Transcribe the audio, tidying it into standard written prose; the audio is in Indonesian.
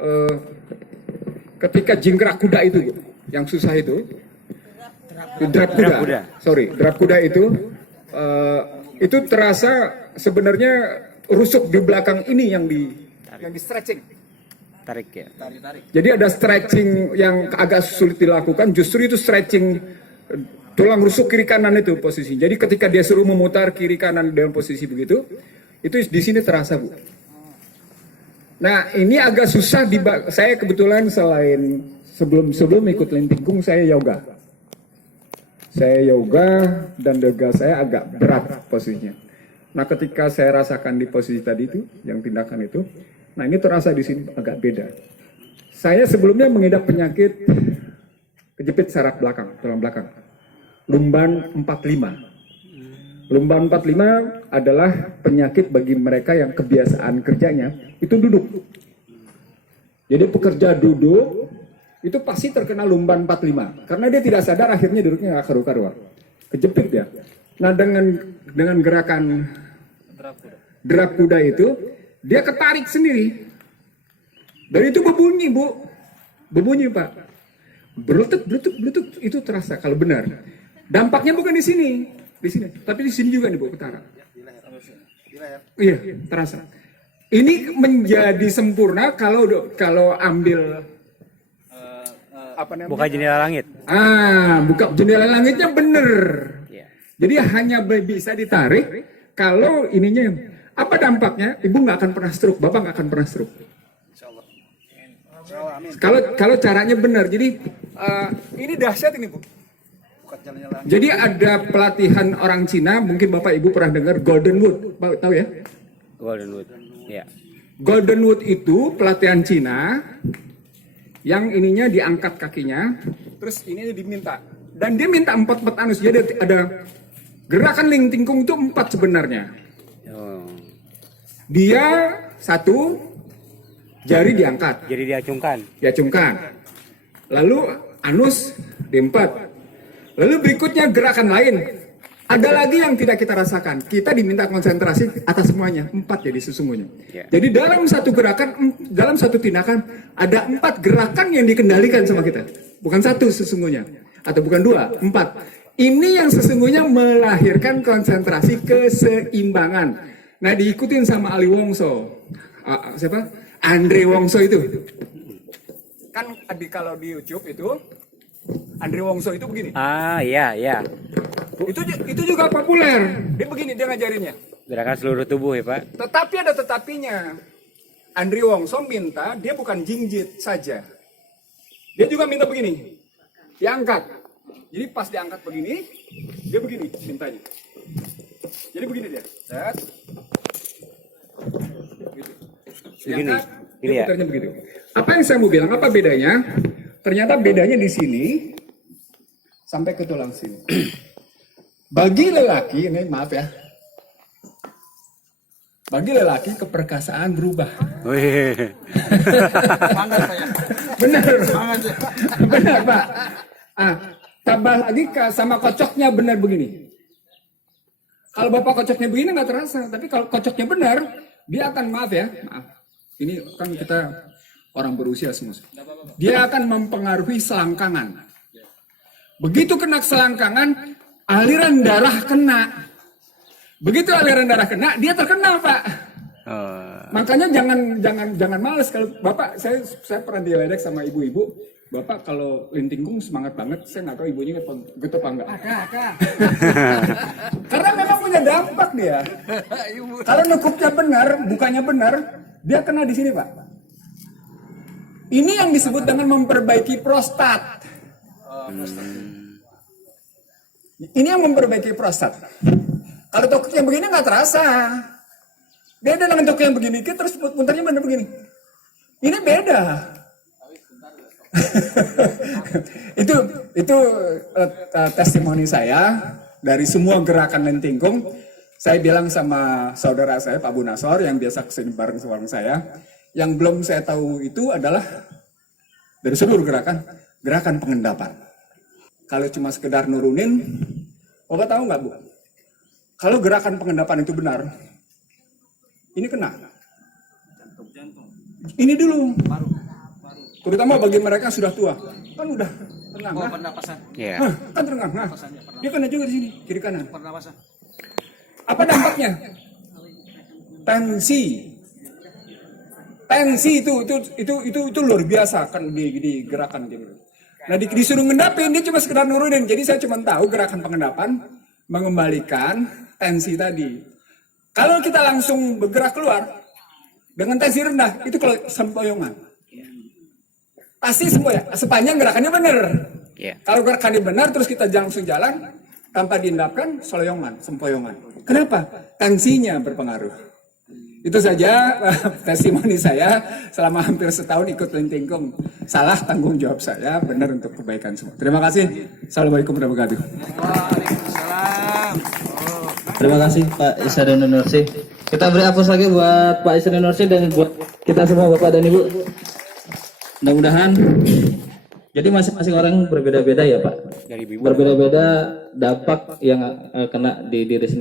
eh, ketika jingkrak kuda itu, Bu, yang susah itu, drap kuda. Drap kuda itu terasa sebenarnya rusuk di belakang ini yang di stretching. Tarik ya. Jadi ada stretching yang agak sulit dilakukan, justru itu stretching tulang rusuk kiri kanan itu posisi. Jadi ketika dia suruh memutar kiri kanan dalam posisi begitu, itu di sini terasa, Bu. Nah, ini agak susah saya kebetulan selain sebelum ikut Lintingkung saya yoga. Saya yoga dan yoga saya agak berat posisinya. Nah, ketika saya rasakan di posisi tadi itu, yang tindakan itu, nah ini terasa di sini agak beda. Saya sebelumnya mengidap penyakit kejepit saraf belakang, tulang belakang. Lumban 45. Lumban 45 adalah penyakit bagi mereka yang kebiasaan kerjanya itu duduk. Jadi pekerja duduk itu pasti terkena lumban 45 karena dia tidak sadar akhirnya duduknya nggak karu-karuan. Kejepit ya. Nah dengan gerakan drap kuda itu dia ketarik sendiri. Dan itu berbunyi, Bu. Berbunyi, Pak. Blutuk itu terasa kalau benar. Dampaknya bukan di sini, tapi di sini juga nih, Bu, ketara. Iya, terasa. Ini menjadi sempurna kalau ambil apa namanya? Buka jendela langit. Buka jendela langitnya bener. Yeah. Jadi hanya bisa ditarik kalau ininya. Apa dampaknya? Ibu nggak akan pernah stroke, Bapak nggak akan pernah stroke. Kalau caranya benar. Jadi ini dahsyat ini, Bu. Jadi ada pelatihan orang Cina, mungkin Bapak Ibu pernah dengar Golden Wood, tahu ya? Golden Wood, ya. Golden Wood itu pelatihan Cina, yang ininya diangkat kakinya, terus ininya diminta, dan dia minta 4 anus. Jadi ada gerakan Lintingkung itu 4 sebenarnya. Dia 1 jari diangkat, Jadi diacungkan, lalu anus diempat. Lalu berikutnya gerakan lain. Ada lagi yang tidak kita rasakan. Kita diminta konsentrasi atas semuanya. 4 jadi sesungguhnya. Yeah. Jadi dalam satu gerakan, dalam satu tindakan, ada 4 gerakan yang dikendalikan sama kita. Bukan 1 sesungguhnya. Atau bukan 2, 4. Ini yang sesungguhnya melahirkan konsentrasi keseimbangan. Nah, diikutin sama Ali Wongso. Siapa? Andre Wongso itu. Kan kalau di YouTube itu Andre Wongso itu begini. Iya. Itu juga populer. Dia begini, dia ngajarinnya. Gerakan seluruh tubuh ya, Pak. Tetapi ada tetapinya. Andre Wongso minta dia bukan jinjit saja. Dia juga minta begini. Diangkat. Jadi pas diangkat begini, dia begini mintanya. Jadi begini dia. Set. Gitu. Diangkat, dia ya. putarnya begitu. Apa yang saya mau bilang? Apa bedanya? Ternyata bedanya di sini sampai ke tulang sini. Bagi lelaki, ini maaf ya. Bagi lelaki keperkasaan berubah. Benar. Benar, Pak. Tambah lagi sama kocoknya benar begini. Kalau Bapak kocoknya begini nggak terasa, tapi kalau kocoknya benar, dia akan maaf. Ini kan kita orang berusia semua. Dia akan mempengaruhi selangkangan. Begitu kena selangkangan, aliran darah kena. Begitu aliran darah kena, dia terkena, Pak. Makanya jangan males kalau Bapak. Saya pernah diledek sama ibu-ibu. Bapak kalau Lintingkung semangat banget. Saya nggak tahu ibunya gitu apa enggak. Ada. Karena memang punya dampak dia. Kalau nekupnya benar, bukannya benar, dia kena di sini, Pak. Ini yang disebut dengan memperbaiki prostat. Ini yang memperbaiki prostat. Kalau tokoknya begini nggak terasa. Beda dengan tokok yang begini, terus putarnya benar begini. Ini beda. itu testimoni saya dari semua gerakan Lintingkung. Saya bilang sama saudara saya Pak Bunasor yang biasa kesini bareng saya. Yang belum saya tahu itu adalah dari seluruh gerakan pengendapan. Kalau cuma sekedar nurunin, Bapak tahu nggak, Bu? Kalau gerakan pengendapan itu benar, ini kena. Ini dulu, terutama bagi mereka yang sudah tua, kan udah terengah. Pernapasan. Iya. Kan terengah. Nah, dia kena juga di sini, kiri kanan. Pernapasan. Apa dampaknya? Tensi itu luar biasa kan di gerakan gitu. Nah disuruh ngendapin dia cuma sekedar nurunin. Jadi saya cuma tahu gerakan pengendapan mengembalikan tensi tadi. Kalau kita langsung bergerak keluar dengan tensi rendah itu kalau sempoyongan. Pasti sempoyongan sepanjang gerakannya benar. Iya. Kalau gerakannya benar terus kita langsung jalan tanpa diendapkan sempoyongan. Kenapa? Tensinya berpengaruh. Itu saja testimoni saya selama hampir setahun ikut Lentingkong. Salah tanggung jawab saya, benar untuk kebaikan semua. Terima kasih. Assalamualaikum warahmatullahi wabarakatuh. Waalaikumsalam. Terima kasih Pak Ihsanuddin Nursi. Kita beri aplaus lagi buat Pak Ihsanuddin Nursi dan buat kita semua Bapak dan Ibu. Mudah-mudahan jadi masing-masing orang berbeda-beda ya Pak. Dari Bibu. Berbeda-beda dampak yang kena di diri sendiri.